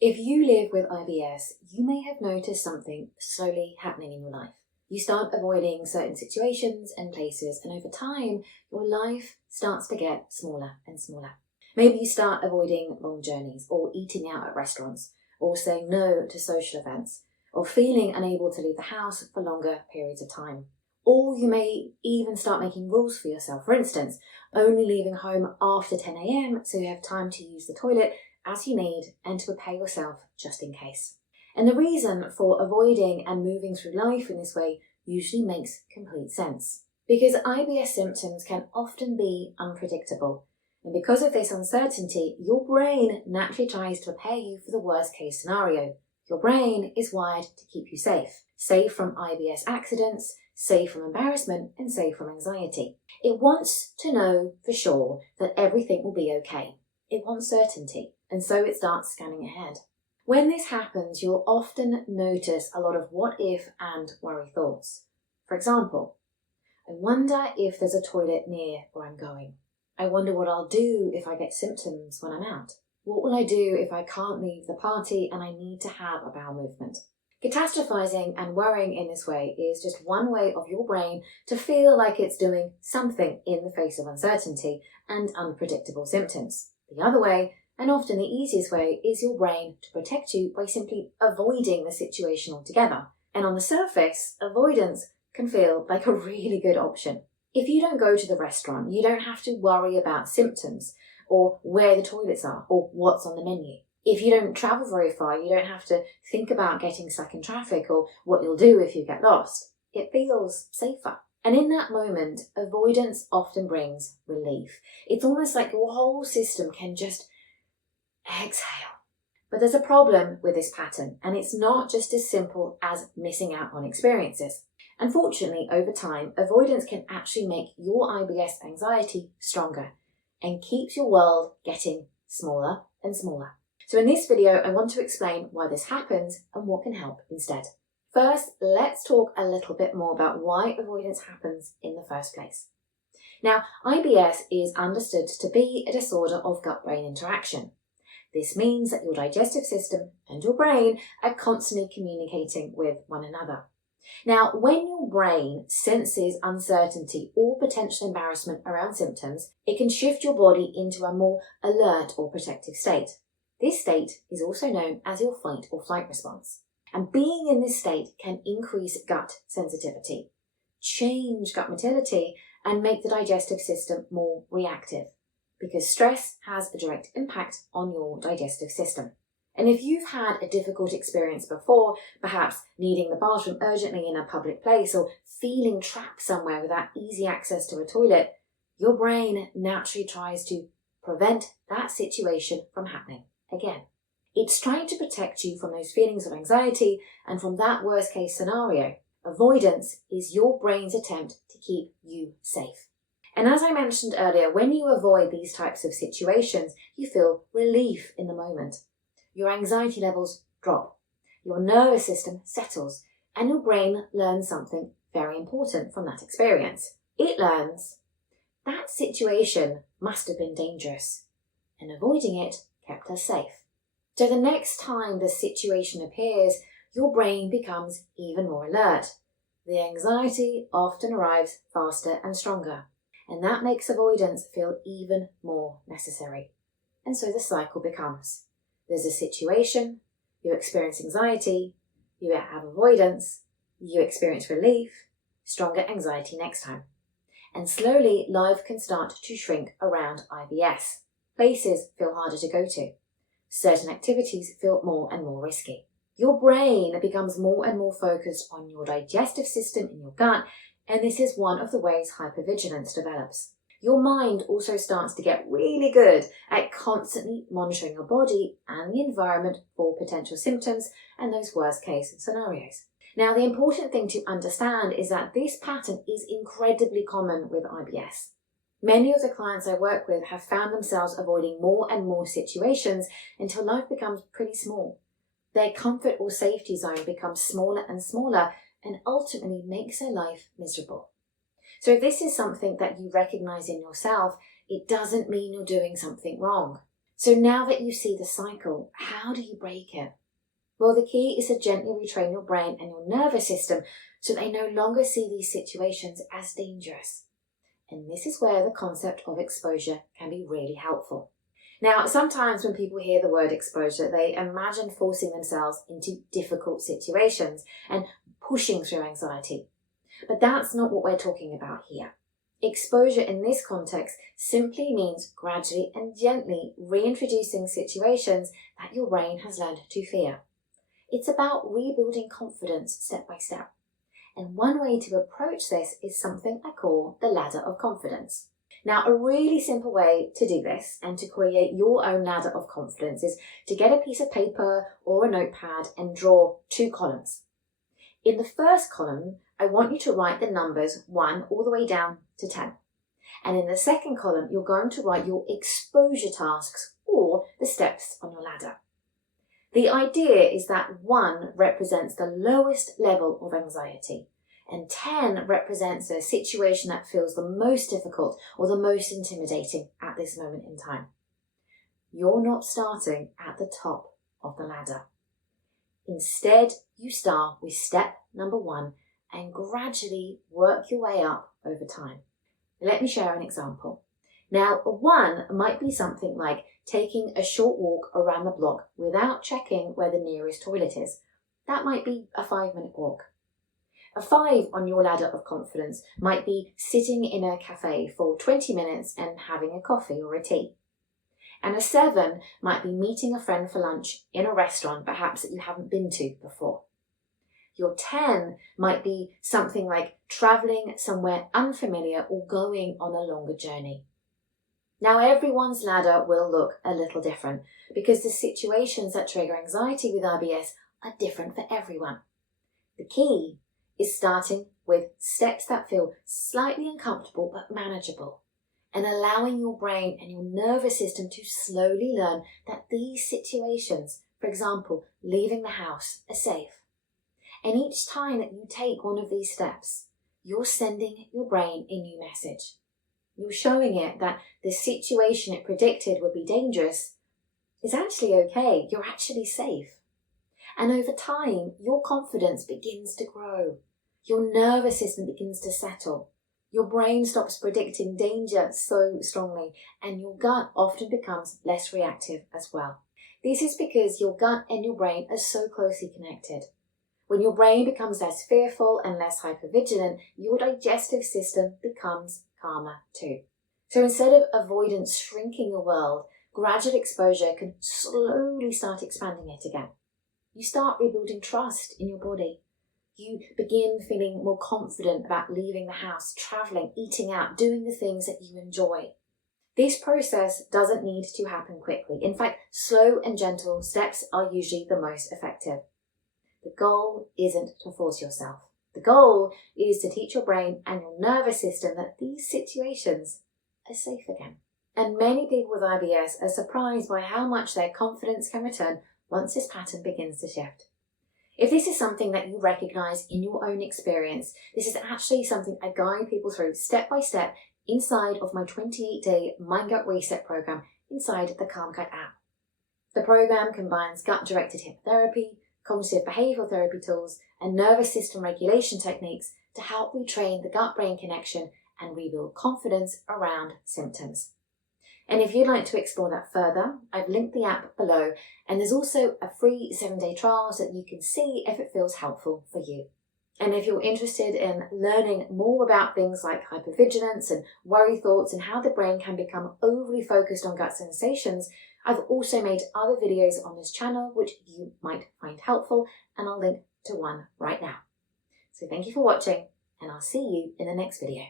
If you live with IBS, you may have noticed something slowly happening in your life. You start avoiding certain situations and places, and over time, your life starts to get smaller and smaller. Maybe you start avoiding long journeys, or eating out at restaurants, or saying no to social events, or feeling unable to leave the house for longer periods of time. Or you may even start making rules for yourself. For instance, only leaving home after 10 a.m. so you have time to use the toilet as you need and to prepare yourself just in case. And the reason for avoiding and moving through life in this way usually makes complete sense. Because IBS symptoms can often be unpredictable. And because of this uncertainty, your brain naturally tries to prepare you for the worst case scenario. Your brain is wired to keep you safe. Safe from IBS accidents, safe from embarrassment, and safe from anxiety. It wants to know for sure that everything will be okay. It wants certainty, and so it starts scanning ahead. When this happens, you'll often notice a lot of what if and worry thoughts. For example, I wonder if there's a toilet near where I'm going. I wonder what I'll do if I get symptoms when I'm out. What will I do if I can't leave the party and I need to have a bowel movement? Catastrophizing and worrying in this way is just one way of your brain to feel like it's doing something in the face of uncertainty and unpredictable symptoms. The other way, and often the easiest way, is your brain to protect you by simply avoiding the situation altogether. And on the surface, avoidance can feel like a really good option. If you don't go to the restaurant, you don't have to worry about symptoms or where the toilets are or what's on the menu. If you don't travel very far, you don't have to think about getting stuck in traffic or what you'll do if you get lost. It feels safer. And in that moment, avoidance often brings relief. It's almost like your whole system can just exhale. But there's a problem with this pattern, and it's not just as simple as missing out on experiences. Unfortunately, over time, avoidance can actually make your IBS anxiety stronger and keeps your world getting smaller and smaller. So in this video, I want to explain why this happens and what can help instead. First, let's talk a little bit more about why avoidance happens in the first place. Now, IBS is understood to be a disorder of gut-brain interaction. This means that your digestive system and your brain are constantly communicating with one another. Now, when your brain senses uncertainty or potential embarrassment around symptoms, it can shift your body into a more alert or protective state. This state is also known as your fight or flight response. And being in this state can increase gut sensitivity, change gut motility, and make the digestive system more reactive, because stress has a direct impact on your digestive system. And if you've had a difficult experience before, perhaps needing the bathroom urgently in a public place or feeling trapped somewhere without easy access to a toilet, your brain naturally tries to prevent that situation from happening again. It's trying to protect you from those feelings of anxiety and from that worst case scenario. Avoidance is your brain's attempt to keep you safe. And as I mentioned earlier, when you avoid these types of situations, you feel relief in the moment. Your anxiety levels drop, your nervous system settles, and your brain learns something very important from that experience. It learns that situation must have been dangerous, and avoiding it kept us safe. So the next time the situation appears, your brain becomes even more alert. The anxiety often arrives faster and stronger, and that makes avoidance feel even more necessary. And so the cycle becomes: there's a situation, you experience anxiety, you have avoidance, you experience relief, stronger anxiety next time. And slowly life can start to shrink around IBS. Places feel harder to go to. Certain activities feel more and more risky. Your brain becomes more and more focused on your digestive system in your gut, and this is one of the ways hypervigilance develops. Your mind also starts to get really good at constantly monitoring your body and the environment for potential symptoms and those worst case scenarios. Now, the important thing to understand is that this pattern is incredibly common with IBS. Many of the clients I work with have found themselves avoiding more and more situations until life becomes pretty small. Their comfort or safety zone becomes smaller and smaller and ultimately makes their life miserable. So if this is something that you recognize in yourself, it doesn't mean you're doing something wrong. So now that you see the cycle, how do you break it? Well, the key is to gently retrain your brain and your nervous system so they no longer see these situations as dangerous. And this is where the concept of exposure can be really helpful. Now, sometimes when people hear the word exposure, they imagine forcing themselves into difficult situations and pushing through anxiety. But that's not what we're talking about here. Exposure in this context simply means gradually and gently reintroducing situations that your brain has learned to fear. It's about rebuilding confidence step by step. And one way to approach this is something I call the ladder of confidence. Now, a really simple way to do this and to create your own ladder of confidence is to get a piece of paper or a notepad and draw 2 columns. In the first column, I want you to write the numbers 1 all the way down to 10. And in the second column, you're going to write your exposure tasks or the steps on your ladder. The idea is that 1 represents the lowest level of anxiety, and 10 represents a situation that feels the most difficult or the most intimidating at this moment in time. You're not starting at the top of the ladder. Instead, you start with step number 1 and gradually work your way up over time. Let me share an example. Now, 1 might be something like taking a short walk around the block without checking where the nearest toilet is. That might be a 5-minute walk. A 5 on your ladder of confidence might be sitting in a cafe for 20 minutes and having a coffee or a tea. And a 7 might be meeting a friend for lunch in a restaurant perhaps that you haven't been to before. Your 10 might be something like travelling somewhere unfamiliar or going on a longer journey. Now, everyone's ladder will look a little different because the situations that trigger anxiety with IBS are different for everyone. The key is starting with steps that feel slightly uncomfortable but manageable, and allowing your brain and your nervous system to slowly learn that these situations, for example, leaving the house, are safe. And each time that you take one of these steps, you're sending your brain a new message. You're showing it that the situation it predicted would be dangerous is actually okay. You're actually safe. And over time, your confidence begins to grow. Your nervous system begins to settle. Your brain stops predicting danger so strongly, and your gut often becomes less reactive as well. This is because your gut and your brain are so closely connected. When your brain becomes less fearful and less hypervigilant, your digestive system becomes calmer too. So instead of avoidance shrinking your world, gradual exposure can slowly start expanding it again. You start rebuilding trust in your body. You begin feeling more confident about leaving the house, travelling, eating out, doing the things that you enjoy. This process doesn't need to happen quickly. In fact, slow and gentle steps are usually the most effective. The goal isn't to force yourself. The goal is to teach your brain and your nervous system that these situations are safe again. And many people with IBS are surprised by how much their confidence can return once this pattern begins to shift. If this is something that you recognise in your own experience, this is actually something I guide people through step by step inside of my 28-day Mind Gut Reset program inside the Calm Gut app. The program combines gut-directed hypnotherapy, cognitive behavioural therapy tools, and nervous system regulation techniques to help retrain the gut-brain connection and rebuild confidence around symptoms. And if you'd like to explore that further, I've linked the app below, and there's also a free 7-day trial so that you can see if it feels helpful for you. And if you're interested in learning more about things like hypervigilance and worry thoughts and how the brain can become overly focused on gut sensations, I've also made other videos on this channel which you might find helpful, and I'll link to one right now. So thank you for watching, and I'll see you in the next video.